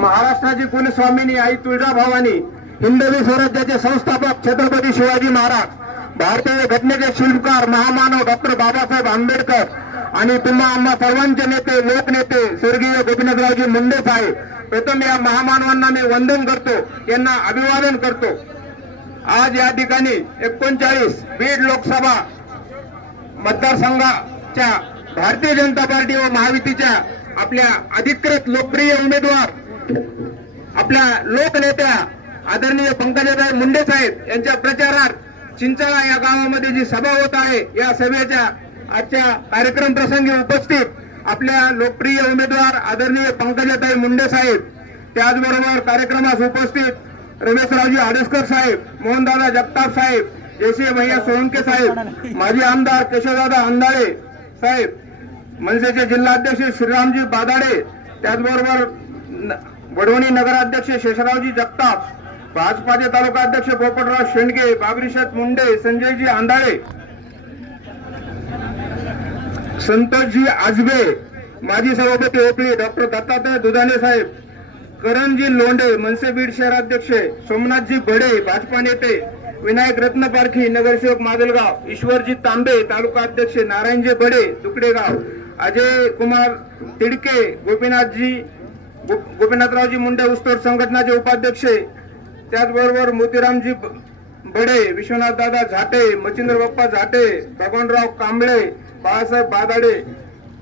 महाराष्ट्राची कुलस्वामिनी आई तुळजाभवानी हिंदवी स्वराज्याचे संस्थापक छत्रपती शिवाजी महाराज भारतीय घटनेचे शिल्पकार महामानव डॉक्टर बाबासाहेब आंबेडकर आणि तुम्हा आम्हा सर्वांचे नेते लोकनेते स्वर्गीय गोपीनाथरावजी मुंडे साहेब प्रथम या महामानवांना मी वंदन करतो यांना अभिवादन करतो. आज या ठिकाणी एकोणचाळीस बीड लोकसभा मतदारसंघाच्या भारतीय जनता पार्टी व महायुतीच्या आपल्या अधिकृत लोकप्रिय उमेदवार आपल्या लोकनेत्या आदरणीय पंकजाताई मुंडे साहेब यांच्या प्रचारार्थ चिंचाळा या गावामध्ये जी सभा होत आहे या सभेच्या आजच्या कार्यक्रम प्रसंगी उपस्थित आपल्या लोकप्रिय उमेदवार आदरणीय पंकजाताई मुंडे साहेब त्याचबरोबर कार्यक्रमास उपस्थित रमेशरावजी आडेसकर साहेब मोहनदादा जगताप साहेब जयसिंह भैया सोळंके साहेब माजी आमदार केशवदादा अंधाळे साहेब मनसेचे जिल्हाध्यक्ष श्रीरामजी बादाडे त्याचबरोबर वडवणी नगराध्यक्ष शेषरावजी जगताप भाजपाचे तालुका अध्यक्ष पोपटराव शेंडगे बाबरीशत मुंडे संजयजी आंधाळे संतोषजी आजबे माजी सभापती ओपळी डॉक्टर दत्तात्रय दुधाने साहेब करणजी लोंढे मनसे बीड शहराध्यक्ष सोमनाथजी भडे भाजपा नेते विनायक रत्न पारखी नगरसेवक माजलगाव ईश्वरजी तांबे तालुका अध्यक्ष नारायणजी बडे तुकडेगाव अजय कुमार तिडके गोपीनाथजी गोपीनाथरावजी मुंडे उस्तोड संघटनाचे उपाध्यक्ष त्याचबरोबर मोतीरामजी बडे विश्वनाथ दादा झाटे मच्छिंद्र बाप्पा झाटे भगवानराव कांबळे बाळासाहेब बादाडे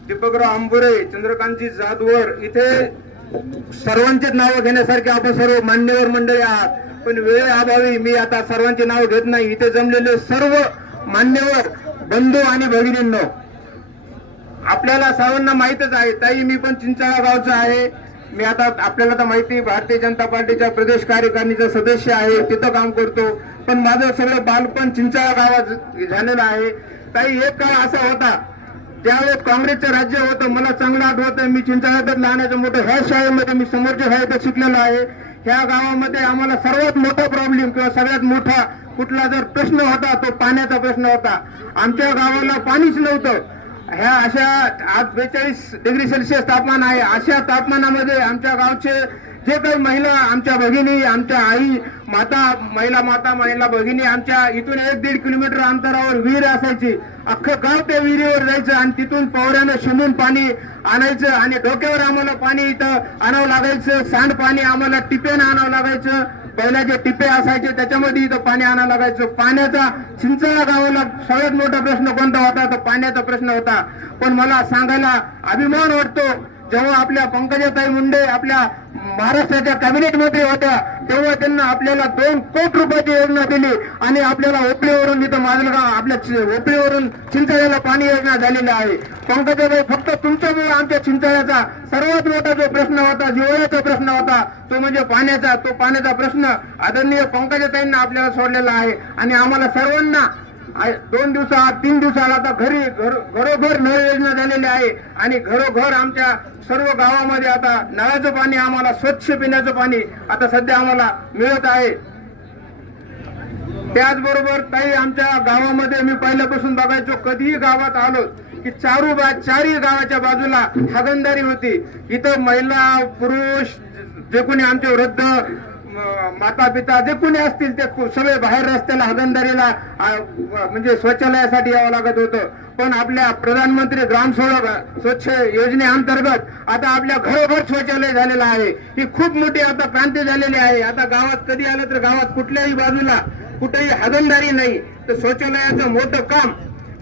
दीपकराव आंबुरे चंद्रकांतजी जाधवर इथे सर्वांचेच नावं घेण्यासारखे आपण सर्व मान्यवर मंडळी आहात. पण वेळेअभावी मी आता सर्वांचे नावं घेत नाही. इथे जमलेले सर्व मान्यवर बंधू आणि भगिनींनो आपल्याला सर्वांना माहीतच आहे. ताई मी पण चिंचाळा गावचा आहे. मी आता आपल्याला तर माहिती भारतीय जनता पार्टीच्या प्रदेश कार्यकारिणीचा सदस्य आहे तिथं काम करतो. पण माझं सगळं बालपण चिंचाळा गावात झालेलं आहे. काही एक काळ असा होता त्यावेळेस काँग्रेसचं राज्य होतं मला चांगलं आठवतं मी चिंचाळ्यातच लहानाचं मोठं ह्या शाळेमध्ये मी समोरच्या शाळेत शिकलेलो आहे. ह्या गावामध्ये आम्हाला सर्वात मोठा प्रॉब्लेम किंवा सगळ्यात मोठा कुठला जर प्रश्न होता तो पाण्याचा प्रश्न होता. आमच्या गावाला पाणीच नव्हतं. ह्या अशा आज बेचाळीस डिग्री सेल्सिअस तापमान आहे. अशा तापमानामध्ये आमच्या गावचे जे काही महिला आमच्या भगिनी आमच्या आई माता महिला माता महिला भगिनी आमच्या इथून एक दीड किलोमीटर अंतरावर विहीर असायची. अख्खं गाव त्या विहिरीवर जायचं आणि तिथून पवऱ्यानं शिंदून पाणी आणायचं आणि डोक्यावर आम्हाला पाणी इथं आणावं लागायचं सांडपाणी आम्हाला टिपेनं आणावं लागायचं. पहिल्याचे टिपे असायचे त्याच्यामध्ये इथं पाणी आणायला लागायचं. पाण्याचा चिंचळा गावाला सगळ्यात मोठा प्रश्न कोणता होता? तर पाण्याचा प्रश्न होता. पण मला सांगायला अभिमान वाटतो जेव्हा आपल्या पंकजाताई मुंडे आपल्या महाराष्ट्राच्या कॅबिनेट मंत्री होत्या तेव्हा त्यांना आपल्याला दोन कोटी रुपयाची योजना दिली आणि आपल्याला ओपळीवरून इथं माजलगाव आपल्या ओपलीवरून ओपळीवरून चिंचळ्याला पाणी योजना झालेली आहे. पंकजाताई फक्त तुमच्यामुळे आमच्या चिंचळ्याचा सर्वात मोठा जो प्रश्न होता जिवळ्याचा प्रश्न होता तो म्हणजे पाण्याचा तो पाण्याचा प्रश्न आदरणीय पंकजाताईंना आपल्याला सोडलेला आहे. आणि आम्हाला सर्वांना दोन दिवसात तीन दिवसाला आता घरी घरोघर नळ योजना झालेली आहे. आणि घरोघर आमच्या सर्व गावामध्ये आता नळाचं पाणी आम्हाला स्वच्छ पिण्याचं पाणी आता सध्या आम्हाला मिळत आहे. त्याचबरोबर ताई आमच्या गावामध्ये मी पहिल्यापासून बघायचो कधीही गावात आलो की चारू बा चारही गावाच्या बाजूला हागंदारी होती. इथं महिला पुरुष जे कोणी आमचे वृद्ध माता पिता जे कोणी असतील ते कु- सगळे बाहेर रस्त्याला हागंदारीला म्हणजे शौचालयासाठी यावं लागत होतं. पण आपल्या प्रधानमंत्री ग्राम सडक स्वच्छ योजनेअंतर्गत आता आपल्या घरोघर शौचालय झालेलं आहे. ही खूप मोठी आता क्रांती झालेली आहे. आता गावात कधी आलं तर गावात कुठल्याही बाजूला कुठेही हागंदारी नाही. तर शौचालयाचं मोठं काम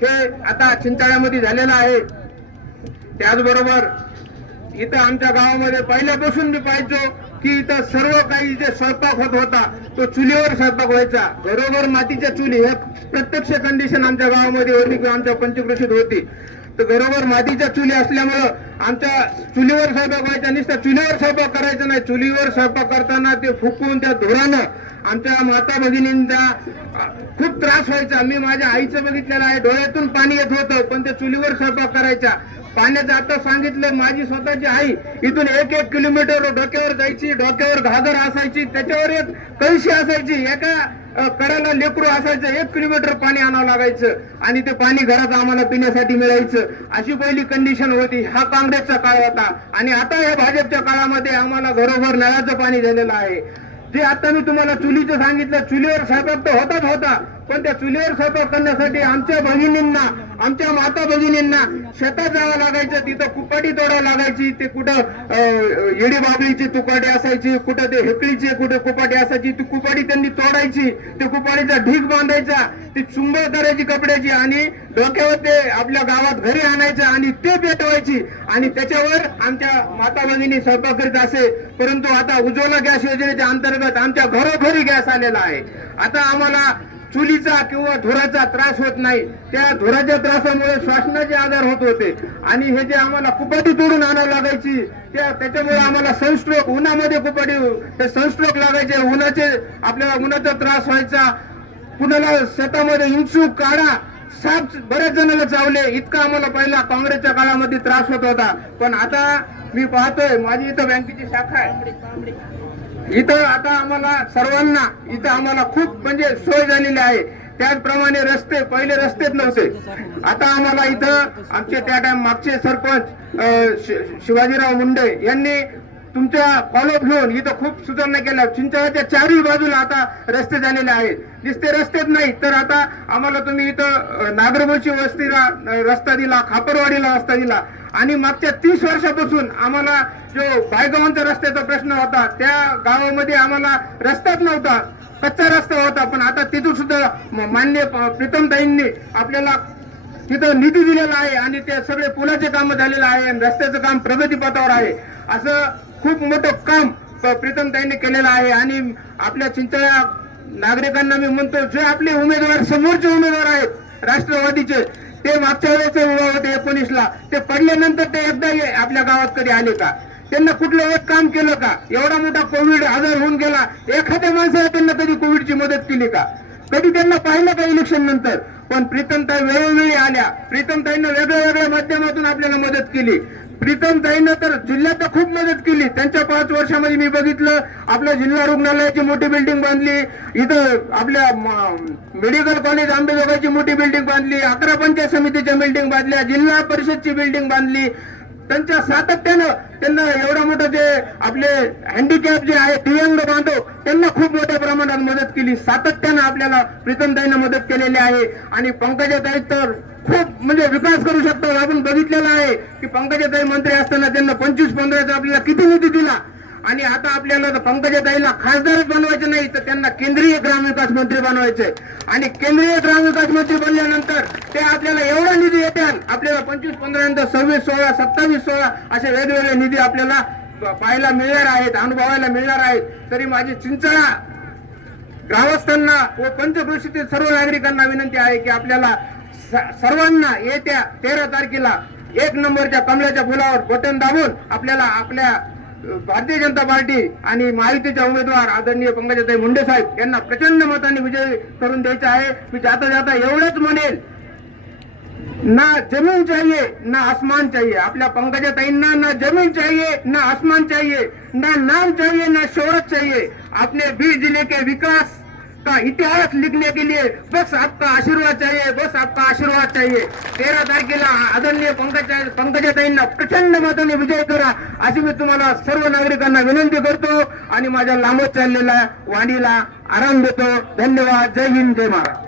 हे आता चिंचाळ्यामध्ये झालेलं आहे. त्याचबरोबर इथं आमच्या गावामध्ये पहिल्यापासून मी पाहायचो की इथं सर्व काही जे स्वयंपाक होत होता तो चुलीवर स्वयंपाक व्हायचा. घरोघर मातीच्या चुली हे प्रत्यक्ष कंडिशन आमच्या गावामध्ये होती किंवा आमच्या पंचकृषीत होती. तर घरोघर मातीच्या चुली असल्यामुळं आमच्या चुलीवर स्वयंपाक व्हायचा नुसता चुलीवर स्वयंपाक करायचा नाही. चुलीवर स्वयंपाक करताना ते फुकून त्या धुरानं आमच्या माता भगिनींचा खूप त्रास व्हायचा. मी माझ्या आईचं बघितलेलं आहे डोळ्यातून पाणी येत होतं पण ते चुलीवर स्वयंपाक करायचा. पाण्याचं आता सांगितलं माझी स्वतःची आई इथून एक एक किलोमीटर डोक्यावर जायची डोक्यावर घागर असायची त्याच्यावर एक कळशी असायची एका अ, कड्याला लेकरू असायचं एक किलोमीटर पाणी आणावं लागायचं आणि ते पाणी घरात आम्हाला पिण्यासाठी मिळायचं. अशी पहिली कंडिशन होती. हा काँग्रेसचा काळ होता आणि आता या भाजपच्या काळामध्ये आम्हाला घरोघर नळाचं पाणी झालेलं आहे. जे आता मी तुम्हाला चुलीचं सांगितलं. चुलीवर स्वयंपाक तर होताच होता. पण त्या चुलीवर स्वयंपाक करण्यासाठी आमच्या भगिनींना आमच्या माता भगिनींना शेतात जावं लागायचं तिथं कुपाटी तोडावं लागायची ते कुठं येडी बाबळीची तुकाटी असायची कुठं ते हेकळीची कुठं कुपाटी असायची ती कुपाटी त्यांनी तोडायची ते कुपाटीचा ढीक बांधायचा ती चुंबळ करायची कपड्याची आणि डोक्यावर ते आपल्या गावात घरी आणायचं आणि ते पेटवायची आणि त्याच्यावर आमच्या माता भगिनी स्वयंपाक करीत असे. परंतु आता उज्ज्वला गॅस योजनेच्या अंतर्गत आमच्या घरोघरी गॅस आलेला आहे. आता आम्हाला चुलीचा किंवा धुराचा त्रास होत नाही. त्या धुराच्या त्रासामुळे श्वासनाचे आजार होत होते. आणि हे जे आम्हाला कुपाटी तोडून आणावं लागायची त्या त्याच्यामुळे आम्हाला सनस्ट्रोक उन्हामध्ये कुपाटी हे सनस्ट्रोक लागायचे. उन्हाचे आपल्याला उन्हाचा त्रास व्हायचा. कुणाला शेतामध्ये इंचू काढा साप बऱ्याच जणांना चावले. इतका आम्हाला पहिला काँग्रेसच्या काळामध्ये त्रास होत होता. पण आता मी पाहतोय माझी इथं बँकेची शाखा आहे. इथं आता आम्हाला सर्वांना इथं आम्हाला खूप म्हणजे सोय झालेली आहे. त्याचप्रमाणे रस्ते पहिले रस्तेच नव्हते. आता आम्हाला इथं आमचे त्या टाइम मागचे सरपंच शि- शिवाजीराव मुंडे यांनी तुमच्या फॉलोअप घेऊन इथं खूप सुधारणा केल्या. चिंचवाच्या चारही बाजूला आता रस्ते झालेले आहेत. दिसते रस्तेच नाही तर आता आम्हाला तुम्ही इथं नागरबोची वस्तीला रस्ता दिला खापरवाडीला रस्ता दिला. आणि मागच्या तीस वर्षापासून आम्हाला जो बायगावांचा रस्त्याचा प्रश्न होता त्या गावामध्ये आम्हाला रस्ताच नव्हता कच्चा रस्ता होता. पण आता तिथून सुद्धा मान्य प्रीतमताईंनी आपल्याला तिथं निधी दिलेला आहे आणि ते सगळे पुलाचे काम झालेलं आहे आणि रस्त्याचं काम प्रगतीपथावर आहे. असं खूप मोठं काम प्रीतमताईंनी केलेलं आहे आणि आपल्या चिंचळ्या नागरिकांना मी म्हणतो जे आपले उमेदवार समोरचे उमेदवार आहेत राष्ट्रवादीचे ते मागच्या वेळेस उभा होते एकोणीसला ते पडल्यानंतर ते एकदा आपल्या गावात कधी आले का? त्यांना कुठलं एक काम केलं का? एवढा मोठा कोविड आजार होऊन गेला. एखाद्या माणसाला त्यांना कधी कोविडची मदत केली का? कधी त्यांना पाहिलं का इलेक्शन नंतर? पण प्रीतमताई वेळोवेळी आल्या. प्रीतमताईनं वेगळ्या वेगळ्या माध्यमातून आपल्याला मदत केली. प्रीतम ताईनं तर जिल्ह्यात तर खूप मदत केली. त्यांच्या पाच वर्षामध्ये मी बघितलं. आपल्या जिल्हा रुग्णालयाची मोठी बिल्डिंग बांधली. इथं आपल्या मेडिकल कॉलेज आंबेजोगाईची मोठी बिल्डिंग बांधली. अकरा पंचायत समितीच्या बिल्डिंग बांधल्या. जिल्हा परिषदची बिल्डिंग बांधली. त्यांच्या सातत्यानं त्यांना एवढा मोठं जे आपले हँडिकॅप जे आहे दिव्यांग बांधव त्यांना खूप मोठ्या प्रमाणात मदत केली. सातत्यानं आपल्याला प्रीतमताईनं मदत केलेली आहे. आणि पंकजाताई तर खूप म्हणजे विकास करू शकतात आपण बघितलेलं आहे की पंकजाताई मंत्री असताना त्यांना पंचवीस पंधराचा आपल्याला किती निधी दिला. आणि आता आपल्याला पंकजाताईला खासदारच बनवायचे नाही तर त्यांना केंद्रीय ग्रामविकास मंत्री बनवायचे आणि केंद्रीय ग्रामविकास मंत्री बनल्यानंतर ते आपल्याला एवढा निधी येतात आपल्याला पंचवीस पंधरा नंतर सव्वीस सोळा सत्तावीस सोळा असे वेगवेगळे निधी आपल्याला पाहायला मिळणार आहेत अनुभवायला मिळणार आहेत. तरी माझी चिंचळा ग्रामस्थांना व पंचकृषीतील सर्व नागरिकांना विनंती आहे की आपल्याला सर्वांना येत्या तेरा तारखेला एक नंबरच्या कमल्याच्या फुलावर बटन दाबून आपल्याला आपल्या भारतीय जनता पार्टी आणि महायुतीच्या उमेदवार आदरणीय पंकजाताई मुंडे साहेब यांना प्रचंड मताने विजय करून द्यायचा आहे. मी जाता जाता एवढंच म्हणेल ना जमीन चाहिए ना आसमान चाहिए. आपल्या पंकजाताईंना ना जमीन चाहिए ना आसमान चाहिए ना नाम चाहिए ना शोहरत चाहिए. आपने बीड जिले के विकास आपका इतिहास लिखने के लिए बस आपका आशीर्वाद चाहिए बस आपका आशीर्वाद चाहिए। तेरा तारखेला आदरणीय पंकज पंकजाताईंना प्रचंड मताने विजय करा अशी मी तुम्हाला सर्व नागरिकांना विनंती करतो आणि माझ्या लांबत चाललेल्या वाणीला आराम देतो. धन्यवाद. जय हिंद जय महाराज